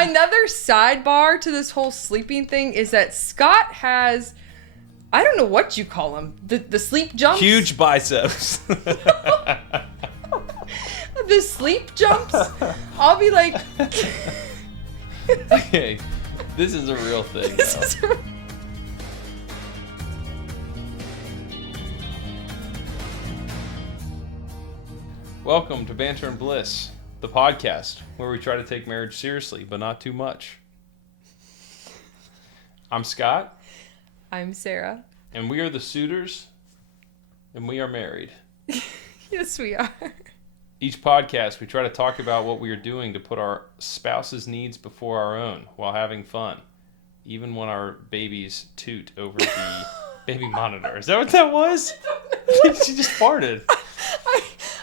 Another sidebar to this whole sleeping thing is that Scott has, I don't know what you call them, the sleep jumps. Huge biceps. The sleep jumps. I'll be like. Okay, this is a real thing. Welcome to Banter Bliss, the podcast where we try to take marriage seriously, but not too much. I'm Scott. I'm Sarah. And we are the Sutters, and we are married. Yes, we are. Each podcast, we try to talk about what we are doing to put our spouse's needs before our own while having fun, even when our babies toot over the baby monitor. Is that what that was? She just farted.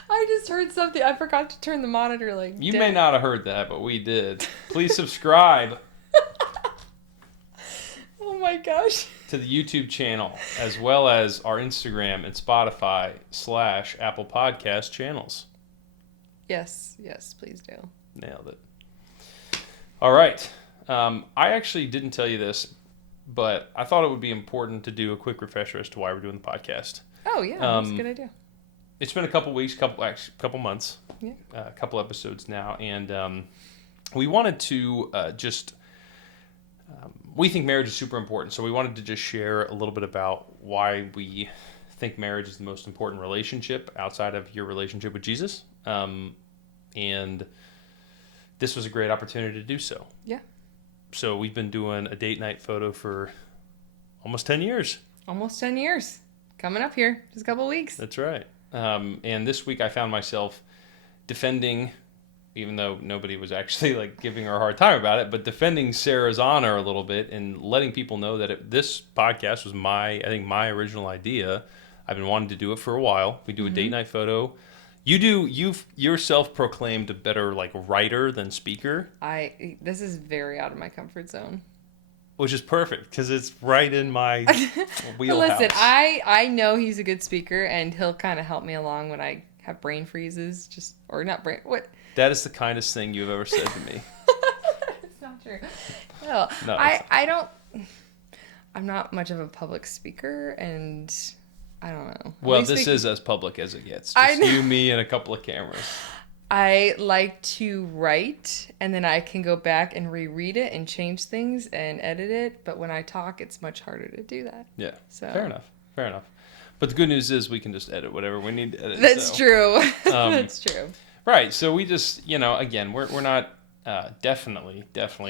I just heard something. I forgot to turn the monitor down. You may not have heard that, but we did. Please subscribe. Oh my gosh. To the YouTube channel, as well as our Instagram and Spotify / Apple Podcast channels. Yes, please do. Nailed it. All right. I actually didn't tell you this, but I thought it would be important to do a quick refresher as to why we're doing the podcast. Oh, yeah, that's a good idea. It's been a couple weeks, couple months, yeah. A couple episodes now, and we wanted to we think marriage is super important, so we wanted to just share a little bit about why we think marriage is the most important relationship outside of your relationship with Jesus, and this was a great opportunity to do so. Yeah. So we've been doing a date night photo for almost 10 years. Almost 10 years. Coming up here, just a couple weeks. That's right. And this week I found myself defending, even though nobody was actually like giving her a hard time about it, but defending Sarah's honor a little bit and letting people know that this podcast was my original idea. I've been wanting to do it for a while. We do a date night photo. You've self-proclaimed a better like writer than speaker. This is very out of my comfort zone. Which is perfect because it's right in my wheelhouse. Listen, I know he's a good speaker, and he'll kind of help me along when I have brain freezes. What? That is the kindest thing you've ever said to me. It's not true. No, I'm not much of a public speaker, and I don't know. Well, this is as public as it gets. Just you, me, and a couple of cameras. I like to write, and then I can go back and reread it and change things and edit it. But when I talk, it's much harder to do that. Yeah. So Fair enough. But the good news is we can just edit whatever we need to edit. That's true. That's true. Right. So we just, again, we're not definitely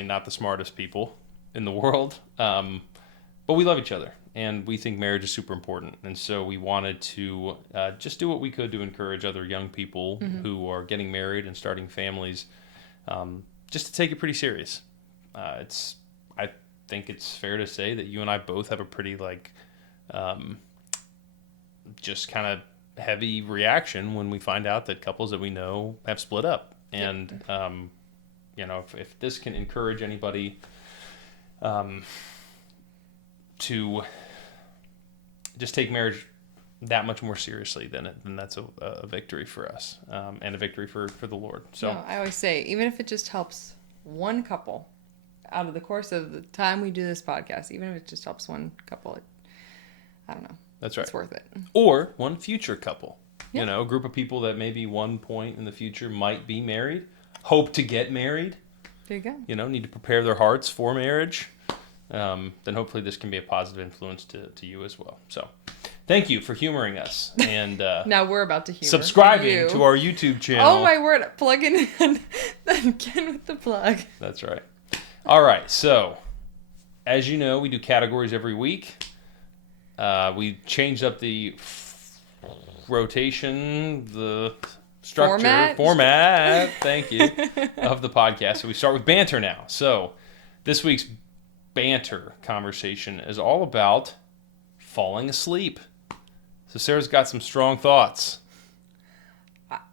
not the smartest people in the world, but we love each other. And we think marriage is super important. And so we wanted to just do what we could to encourage other young people who are getting married and starting families, just to take it pretty serious. I think it's fair to say that you and I both have a pretty just kind of heavy reaction when we find out that couples that we know have split up. And, if this can encourage anybody to just take marriage that much more seriously, then that's a victory for us, and a victory for the Lord. So I always say, even if it just helps one couple out of the course of the time we do this podcast, even if it just helps one couple, I don't know. That's right. It's worth it. Or one future couple. Yeah. A group of people that maybe one point in the future might be married, hope to get married. There you go. Need to prepare their hearts for marriage. Then hopefully this can be a positive influence to you as well. So thank you for humoring us. And now we're about to humor subscribing to our YouTube channel. Oh my word, plugging in again with the plug. That's right. All right, so as you know, we do categories every week. We changed up the rotation, the structure, format, thank you, of the podcast. So we start with banter now. So this week's banter conversation is all about falling asleep. So Sarah's got some strong thoughts.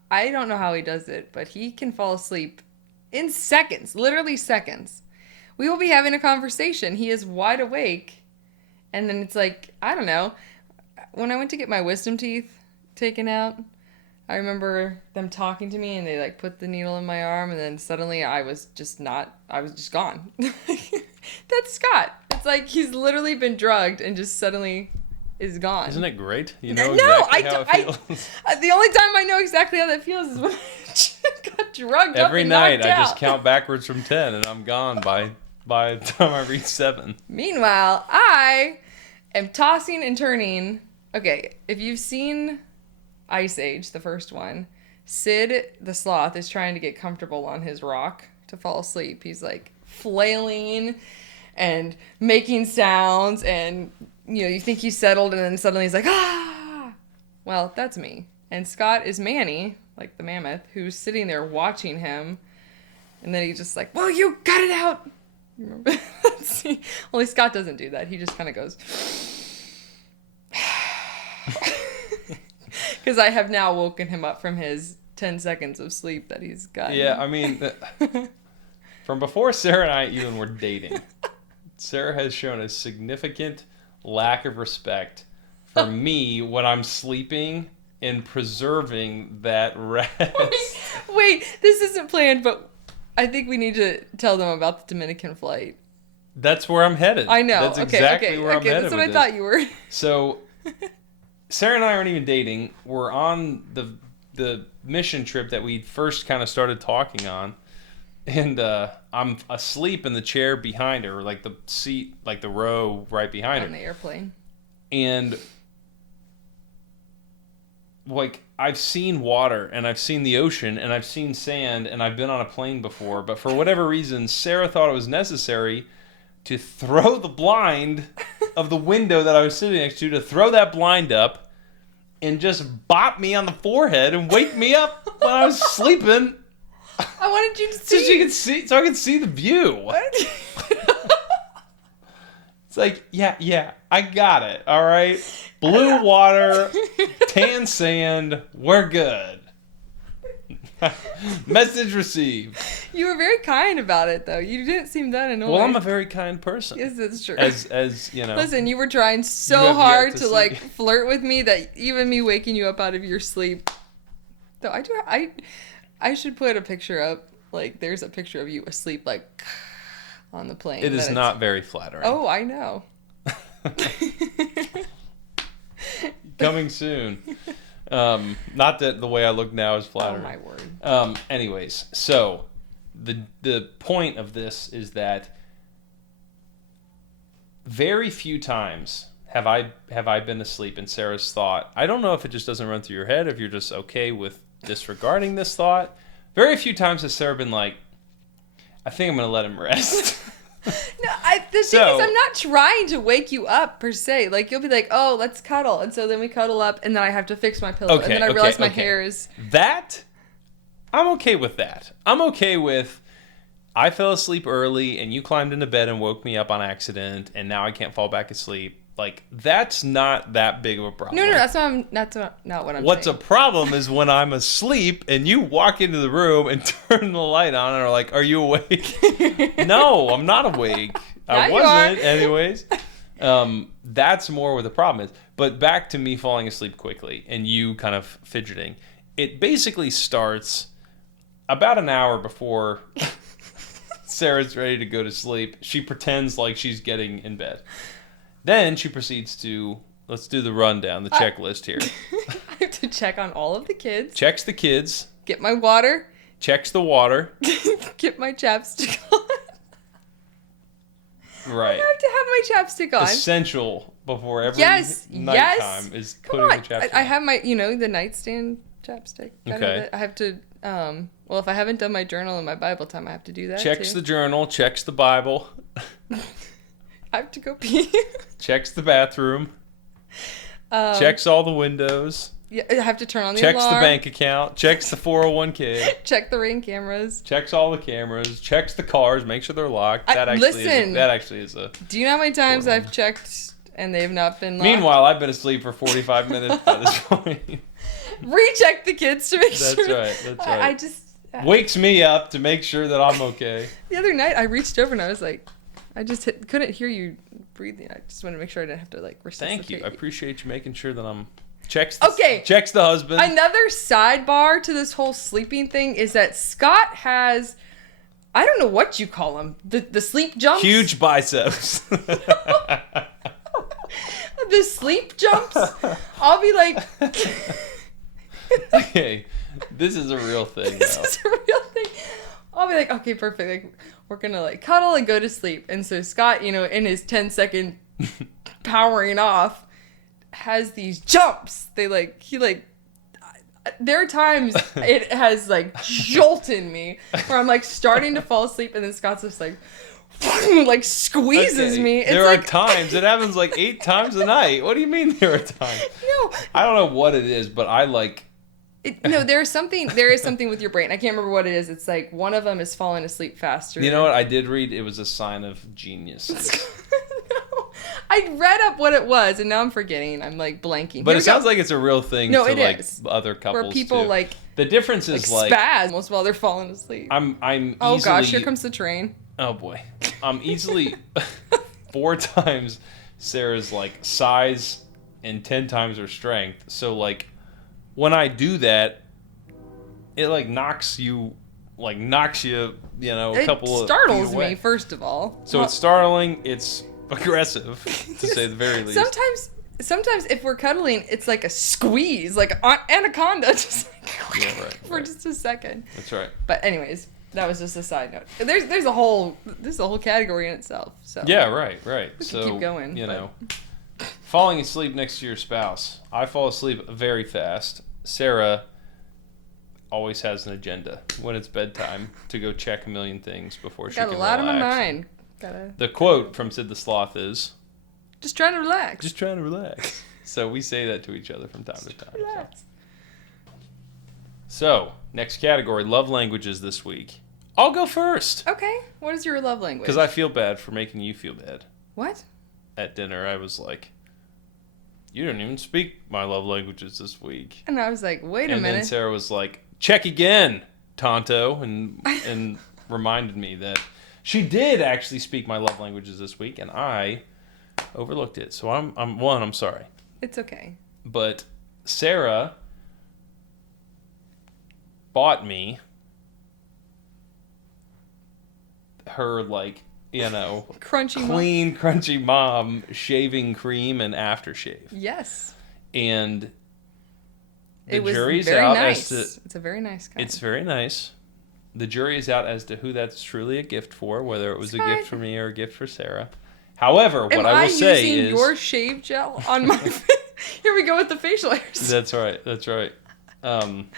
I don't know how he does it, but he can fall asleep in seconds, literally seconds. We will be having a conversation. He is wide awake. And then it's like, I don't know. When I went to get my wisdom teeth taken out, I remember them talking to me and they like put the needle in my arm and then suddenly I was just gone. That's Scott. It's like he's literally been drugged and just suddenly is gone. Isn't it great? You No, know exactly how it feels. The only time I know exactly how that feels is when I got drugged up Every and night knocked I out. just count backwards from 10 and I'm gone by the time I reach 7. Meanwhile, I am tossing and turning. Okay, if you've seen Ice Age, the first one, Sid the sloth is trying to get comfortable on his rock to fall asleep. He's like flailing and making sounds, and you think he's settled, and then suddenly he's like, ah! Well, that's me. And Scott is Manny, like the mammoth, who's sitting there watching him, and then he's just like, well, you got it out! Remember? Only Scott doesn't do that. He just kind of goes... Because I have now woken him up from his 10 seconds of sleep that he's got. Yeah, I mean, from before Sarah and I even were dating, Sarah has shown a significant lack of respect for me when I'm sleeping and preserving that rest. Wait, this isn't planned, but I think we need to tell them about the Dominican flight. That's where I'm headed. I know. That's exactly where I'm headed. That's what I thought you were. So, Sarah and I aren't even dating. We're on the mission trip that we first kind of started talking on. And I'm asleep in the chair behind her, like the seat, like the row right behind her. On the airplane. And, like, I've seen water, and I've seen the ocean, and I've seen sand, and I've been on a plane before. But for whatever reason, Sarah thought it was necessary to throw the blind of the window that I was sitting next to throw that blind up and just bop me on the forehead and wake me up when I was sleeping. I wanted you to see. So I could see the view. What? It's like, yeah, I got it. All right, blue water, tan sand, we're good. Message received. You were very kind about it, though. You didn't seem that annoyed. Well, I'm a very kind person. Yes, that's true. As you know. Listen, you were trying You so have yet hard to to see. like flirt with me that even me waking you up out of your sleep. Though I should put a picture up. Like, there's a picture of you asleep, like on the plane. It is not very flattering. Oh, I know. Coming soon. Not that the way I look now is Oh flattering. my word. Anyways, so the point of this is that very few times have I been asleep and Sarah's thought. I don't know if it just doesn't run through your head, if you're just okay with disregarding this thought. Very few times has Sarah been like, I think I'm going to let him rest. No, the thing is, I'm not trying to wake you up per se. Like, you'll be like, "Oh, let's cuddle," and so then we cuddle up, and then I have to fix my pillow, and then I realize my hair is. That, I'm okay with that. I'm okay with. I fell asleep early, and you climbed into bed and woke me up on accident, and now I can't fall back asleep. Like, that's not that big of a problem. No, that's not what I'm What's saying. a problem is when I'm asleep and you walk into the room and turn the light on and are like, "Are you awake?" No, I'm not awake. I Now wasn't, you are. anyways. That's more what the problem is. But back to me falling asleep quickly and you kind of fidgeting. It basically starts about an hour before Sarah's ready to go to sleep. She pretends like she's getting in bed. Then she proceeds to, let's do the rundown, the checklist here. I have to check on all of the kids. Checks the kids. Get my water. Checks the water. Get my chapstick on. Right. I have to have my chapstick on. Essential before every Yes. nighttime is Come putting on. the chapstick I have my, the nightstand chapstick. Okay. I have to, well, if I haven't done my journal and my Bible time, I have to do that Checks too. the journal, checks the Bible, I have to go pee. checks the bathroom, checks all the windows, Yeah, I have to turn on the checks alarm. the bank account, checks the 401k, Check the ring cameras. checks all the cameras, checks the cars, make sure they're locked. That actually is a. Do you know how many times I've checked and they've not been locked? Meanwhile, I've been asleep for 45 minutes by this point. Recheck the kids to make That's sure. right. That's right. I just Wakes me up to make sure that I'm okay. the other night I reached over and I was like, I just couldn't hear you breathing. I just wanted to make sure I didn't have to like Thank you. I resuscitate appreciate you making sure that I'm Checks Okay. Checks the husband. Another sidebar to this whole sleeping thing is that Scott has, I don't know what you call them, the sleep jumps. Huge biceps. The sleep jumps. I'll be like, Okay, this is a real thing. this now. is a real thing. I'll be like, okay, perfect. Like, we're gonna like cuddle and go to sleep. And so Scott, in his 10-second powering off, has these jumps. There are times it has like jolted me where I'm like starting to fall asleep, and then Scott's just like squeezes me. It's There are like, times. It happens like 8 times a night. What do you mean there are times? no. I don't know what it is, but I like. No, there is something with your brain. I can't remember what it is. It's like one of them is falling asleep faster. You know what? I did read it was a sign of genius. No, I read up what it was, and now I'm forgetting. I'm like blanking. But it sounds like it's a real thing No, to it like is. other couples where people too. like The difference is like spasm while they're falling asleep. I'm Oh easily, gosh, here comes the train. Oh boy. I'm easily 4 times Sarah's like size and 10 times her strength. So like when I do that, it like knocks you a couple of It startles feet away. me, first of all. So it's startling, it's aggressive to say the very least. Sometimes if we're cuddling, it's like a squeeze, like anaconda, just like for just a second. That's right. But anyways, that was just a side note. There's a whole category in itself. So Yeah, right. We So can keep going, falling asleep next to your spouse. I fall asleep very fast. Sarah always has an agenda when it's bedtime to go check a million things before she got can a lot relax. on my mind. The quote from Sid the Sloth is, Just trying to relax. "Just trying to relax." So we say that to each other from time to time. Relax. So next category, love languages this week. I'll go first Okay. What is your love language? because I feel bad for making you feel bad. What? At dinner, I was like, "You didn't even speak my love languages this week." And I was like, wait a And then minute. Sarah was like, "Check again, Tonto," and reminded me that she did actually speak my love languages this week, and I overlooked it. So I'm sorry. It's okay. But Sarah bought me her Crunchy clean, crunchy mom shaving cream and aftershave. Yes. And the It was jury's very out nice. as to It's a very nice kind. It's very nice. The jury is out as to who that's truly a gift for, whether it was It's a fine. gift for me or a gift for Sarah. However, what Am I will say using is your shave gel on my face? Here we go with the facial hairs. that's right. I'm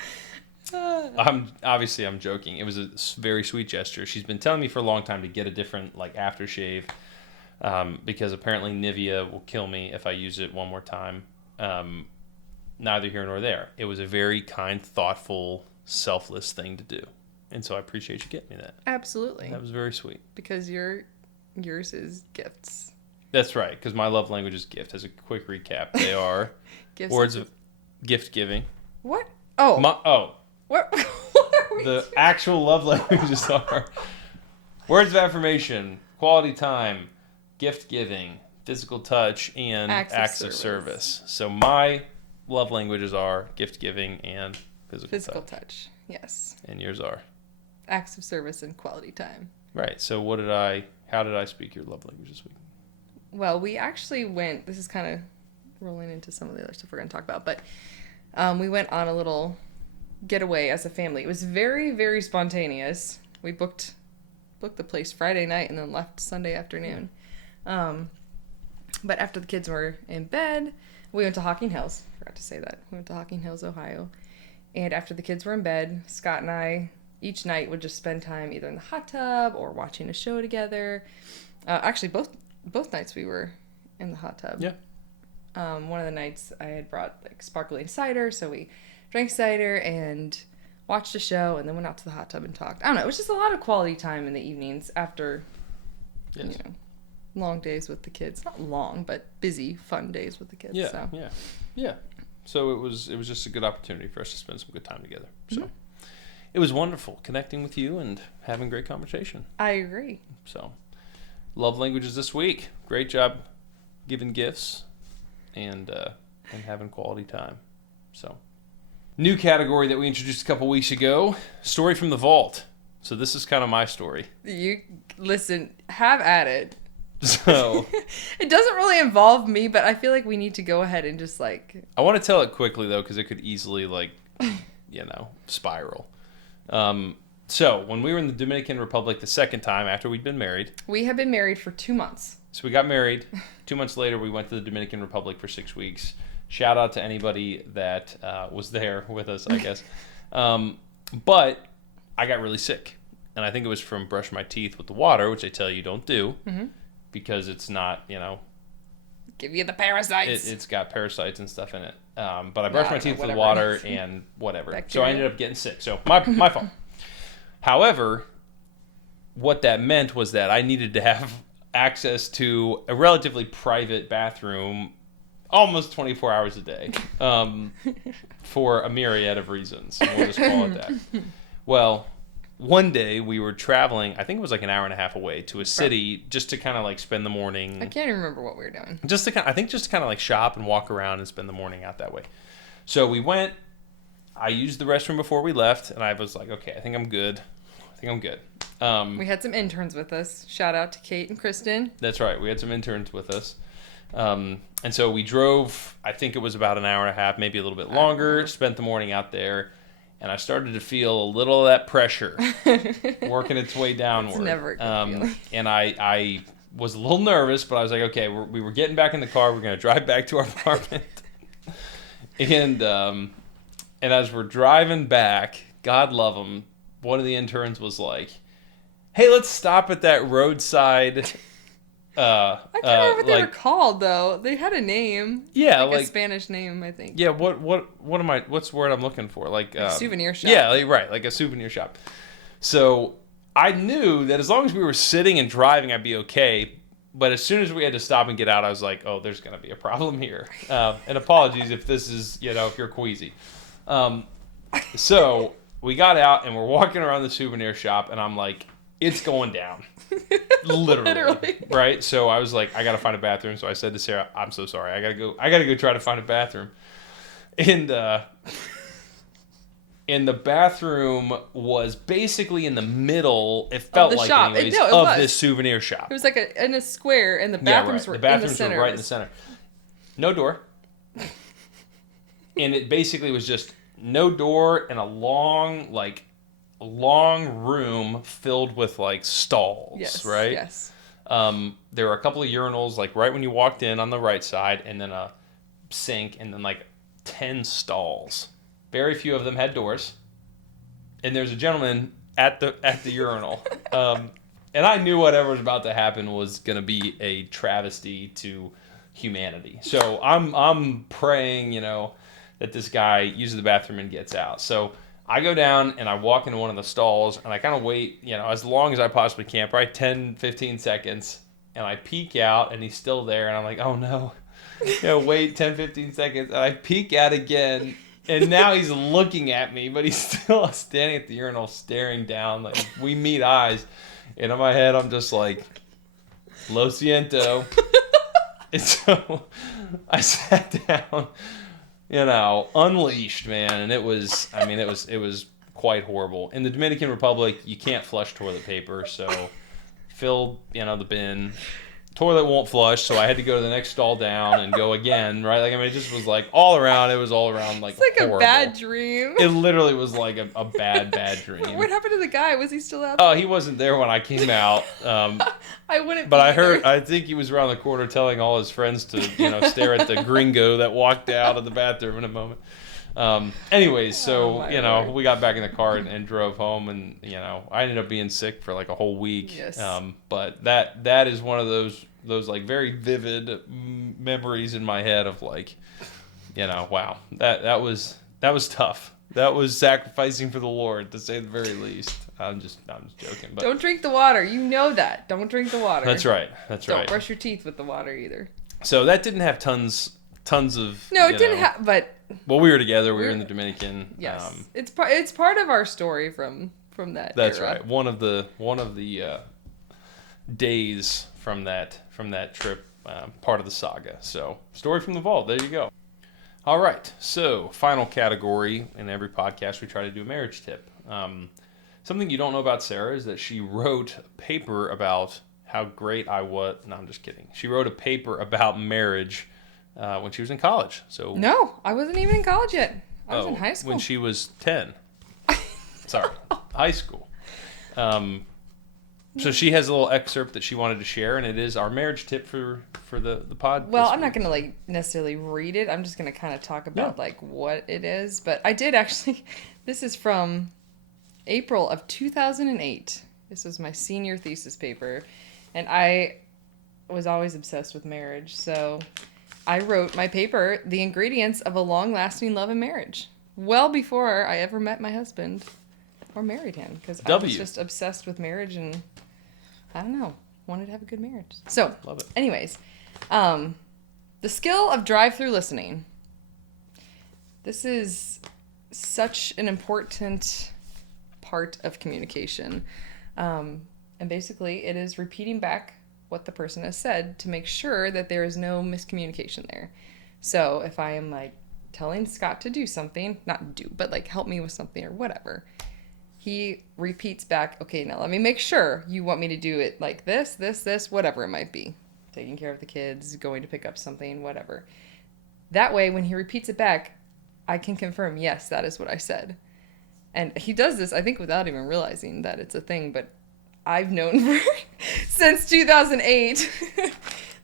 joking. It was a very sweet gesture. She's been telling me for a long time to get a different aftershave because apparently Nivea will kill me if I use it one more time. Neither here nor there. It was a very kind, thoughtful, selfless thing to do. And so I appreciate you getting me that. Absolutely. That was very sweet. Because yours is gifts. That's right, because my love language is gift. As a quick recap, they are Gifts words of gift giving. What? Oh. What? What are we The doing? actual love languages are words of affirmation, quality time, gift giving, physical touch, and acts of service. So my love languages are gift giving and physical touch. Yes. And yours are? Acts of service and quality time. Right. So how did I speak your love language this week? Well, we actually went, this is kind of rolling into some of the other stuff we're going to talk about, but we went on a little getaway as a family. It was very, very spontaneous. We booked the place Friday night and then left Sunday afternoon. But after the kids were in bed, we went to Hocking Hills. Forgot to say that. We went to Hocking Hills, Ohio. And after the kids were in bed, Scott and I each night would just spend time either in the hot tub or watching a show together. Actually, both nights we were in the hot tub. Yeah. One of the nights I had brought sparkling cider, so we drank cider and watched a show and then went out to the hot tub and talked. I don't know. It was just a lot of quality time in the evenings after, long days with the kids. Not long, but busy, fun days with the kids. Yeah, So. yeah. So it was just a good opportunity for us to spend some good time together. So it was wonderful connecting with you and having great conversation. I agree. So love languages this week. Great job giving gifts and and having quality time. So, new category that we introduced a couple weeks ago, story from the vault. So this is kind of my story. You listen, have at it. So it doesn't really involve me, but I feel like we need to go ahead and just like. I want to tell it quickly though, because it could easily spiral. So when we were in the Dominican Republic the second time after we'd been married, we had been married for 2 months. So we got married. 2 months later, we went to the Dominican Republic for 6 weeks. Shout out to anybody that was there with us, I guess. But I got really sick, and I think it was from brushing my teeth with the water, which they tell you don't do. Mm-hmm. Because it's not, give you the parasites. It's got parasites and stuff in it. But I brushed my teeth with water and whatever. Bacteria. So I ended up getting sick. So my fault. However, what that meant was that I needed to have access to a relatively private bathroom almost 24 hours a day for a myriad of reasons. We'll just call it that. Well, one day we were traveling, I think it was like an hour and a half away, to a city just to kind of like spend the morning. I can't even remember what we were doing. Just to kind of like shop and walk around and spend the morning out that way. So we went. I used the restroom before we left, and I was like, okay, I think I'm good. We had some interns with us. Shout out to Kate and Kristen. That's right. We had some interns with us. And so we drove, I think it was about an hour and a half, maybe a little bit longer, spent the morning out there. And I started to feel a little of that pressure working its way downward. It's never a good feeling. And I was a little nervous, but I was like, okay, we were getting back in the car. We're going to drive back to our apartment. And as we're driving back, God love them, one of the interns was like, hey, let's stop at that roadside. I can't remember what they were called though. They had a name. Yeah, like a Spanish name, I think. Yeah, what's the word I'm looking for? Like a souvenir shop. Yeah, like a souvenir shop. So I knew that as long as we were sitting and driving, I'd be okay. But as soon as we had to stop and get out, I was like, oh, there's gonna be a problem here. And apologies if this is, if you're queasy. So we got out and we're walking around the souvenir shop, and I'm like, it's going down. Literally. Right? So I was like, I gotta find a bathroom. So I said to Sarah, I'm so sorry. I gotta go try to find a bathroom. And the bathroom was basically in the middle, it felt like shop. Anyways, of this souvenir shop. It was like in a square, and the bathrooms were in the center. Were right in the center. No door. And it basically was just no door and a long room filled with like stalls, yes, right? Yes. There were a couple of urinals like right when you walked in on the right side, and then a sink, and then like 10 stalls. Very few of them had doors. And there's a gentleman at the urinal. And I knew whatever was about to happen was going to be a travesty to humanity. So I'm praying, that this guy uses the bathroom and gets out. So I go down and I walk into one of the stalls, and I kind of wait, as long as I possibly can, probably 10, 15 seconds. And I peek out, and he's still there. And I'm like, oh no. Wait 10, 15 seconds. And I peek out again. And now he's looking at me, but he's still standing at the urinal staring down. Like, we meet eyes. And in my head, I'm just like, lo siento. And so I sat down, unleashed, man. And it was quite horrible. In the Dominican Republic, you can't flush toilet paper. So filled, the bin. Toilet won't flush, so I had to go to the next stall down and go again, right? Like, it just was like all around. It was all around like it's like horrible. A bad dream. It literally was like a bad dream. What happened to the guy? Was he still out there? Oh, he wasn't there when I came out. I wouldn't. But I think he was around the corner telling all his friends to, stare at the gringo that walked out of the bathroom in a moment. Anyways, so, Lord. We got back in the car and drove home, and, I ended up being sick for like a whole week. Yes. But that is one of those like very vivid memories in my head of like, wow, that was tough. That was sacrificing for the Lord, to say the very least. I'm just joking. But don't drink the water. You know that. Don't drink the water. That's right. Don't brush your teeth with the water either. So that didn't have tons of. No, it didn't have. But well, we were together. We were in the Dominican. Yes, it's part of our story from that. That's era. right. One of the days from that trip, part of the saga. So, story from the vault. There you go. All right. So, final category in every podcast, we try to do a marriage tip. Something you don't know about Sarah is that she wrote a paper about how great I was. No, I'm just kidding. She wrote a paper about marriage when she was in college. So No, I wasn't even in college yet. I was in high school. When she was 10. Sorry, high school. So she has a little excerpt that she wanted to share, and it is our marriage tip for the pod. Well, I'm not going to like necessarily read it. I'm just going to kind of talk about like what it is. But I did actually. This is from April of 2008. This was my senior thesis paper, and I was always obsessed with marriage. So I wrote my paper, "The Ingredients of a Long-Lasting Love and Marriage," well before I ever met my husband or married him, because I was just obsessed with marriage and I don't know, wanted to have a good marriage. So, love it. Anyways, the skill of drive-through listening. This is such an important part of communication. And basically, it is repeating back what the person has said to make sure that there is no miscommunication there. So if I am like telling Scott to do something, not do, but like help me with something or whatever, he repeats back, okay, now let me make sure you want me to do it like this, whatever it might be. Taking care of the kids, going to pick up something, whatever. That way, when he repeats it back, I can confirm, yes, that is what I said. And he does this, I think, without even realizing that it's a thing, but I've known since 2008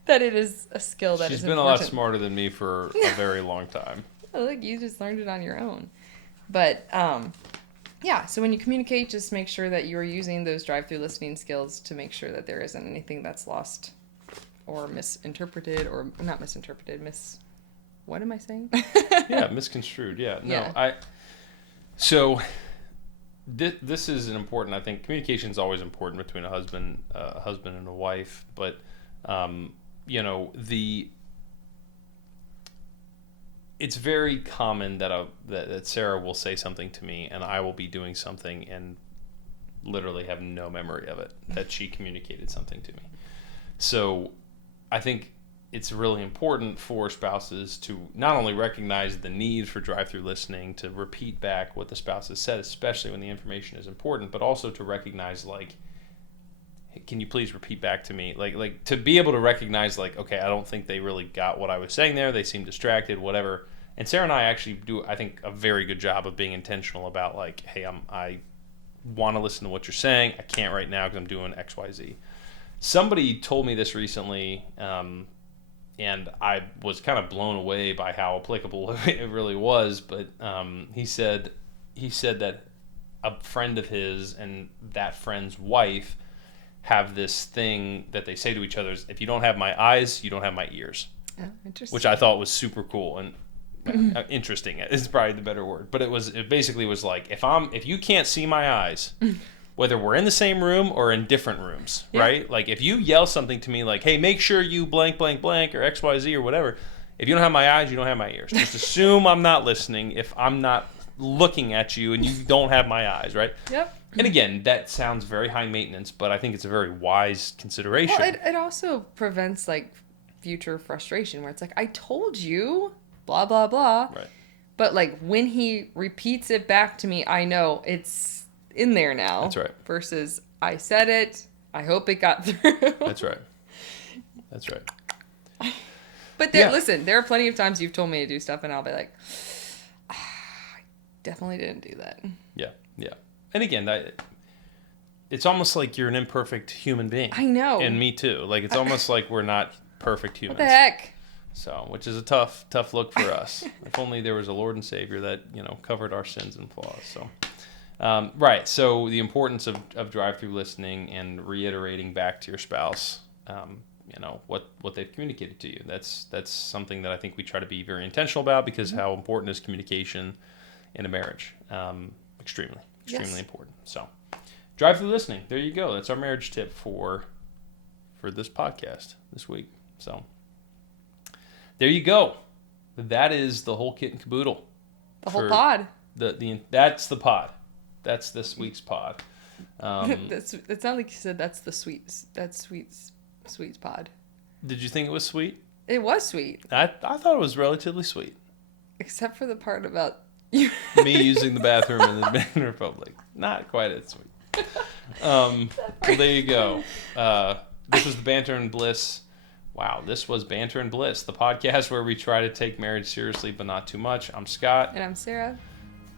that it is a skill that is important. She's been a lot smarter than me for a very long time. Look, you just learned it on your own. But, yeah, so when you communicate, just make sure that you are using those drive-through listening skills to make sure that there isn't anything that's lost or misinterpreted, or not misinterpreted, what am I saying? Yeah, misconstrued. Yeah, no, Yeah. So this is an important. I think communication is always important between a husband and a wife, but it's very common that Sarah will say something to me and I will be doing something and literally have no memory of it, that she communicated something to me. So I think it's really important for spouses to not only recognize the need for drive-through listening, to repeat back what the spouse has said, especially when the information is important, but also to recognize, like, hey, can you please repeat back to me? Like to be able to recognize, like, okay, I don't think they really got what I was saying there. They seem distracted, whatever. And Sarah and I actually do, I think, a very good job of being intentional about, like, hey, I want to listen to what you're saying. I can't right now because I'm doing X, Y, Z. Somebody told me this recently, and I was kind of blown away by how applicable it really was. But he said that a friend of his and that friend's wife have this thing that they say to each other: if you don't have my eyes, you don't have my ears. Oh, interesting. Which I thought was super cool and interesting is probably the better word. But it basically was like, if you can't see my eyes, whether we're in the same room or in different rooms, right? Like if you yell something to me like, hey, make sure you blank, blank, blank, or XYZ or whatever, if you don't have my eyes, you don't have my ears. Just assume I'm not listening if I'm not looking at you and you don't have my eyes, right? Yep. And again, that sounds very high maintenance, but I think it's a very wise consideration. Well, it also prevents like future frustration where it's like, I told you, blah, blah, blah. Right. But like when he repeats it back to me, I know it's in there now. That's right. Versus I said it, I hope it got through. That's right. That's right. But listen, there are plenty of times you've told me to do stuff and I'll be like, I definitely didn't do that. Yeah, yeah. And again, it's almost like you're an imperfect human being. I know. And me too. Like it's almost like we're not perfect humans. What the heck? So, which is a tough look for us. If only there was a Lord and Savior that, covered our sins and flaws. So, right. So the importance of drive-through listening and reiterating back to your spouse, what they've communicated to you. That's something that I think we try to be very intentional about because how important is communication in a marriage? Extremely important. So, drive-through listening. There you go. That's our marriage tip for this podcast this week. So, there you go. That is the whole kit and caboodle. The whole pod. That's the pod. That's this week's pod. It sounded like you said that's the sweets. That's sweets pod. Did you think it was sweet? It was sweet. I thought it was relatively sweet. Except for the part about you. Me using the bathroom in the Dominican Republic. Not quite as sweet. Well, there you go. This was the Banter and Bliss. Wow, this was Banter and Bliss, the podcast where we try to take marriage seriously, but not too much. I'm Scott. And I'm Sarah.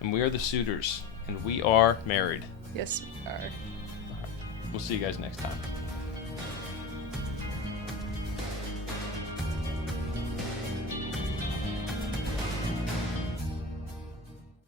And we are the Sutters. And we are married. Yes, we are. We'll see you guys next time.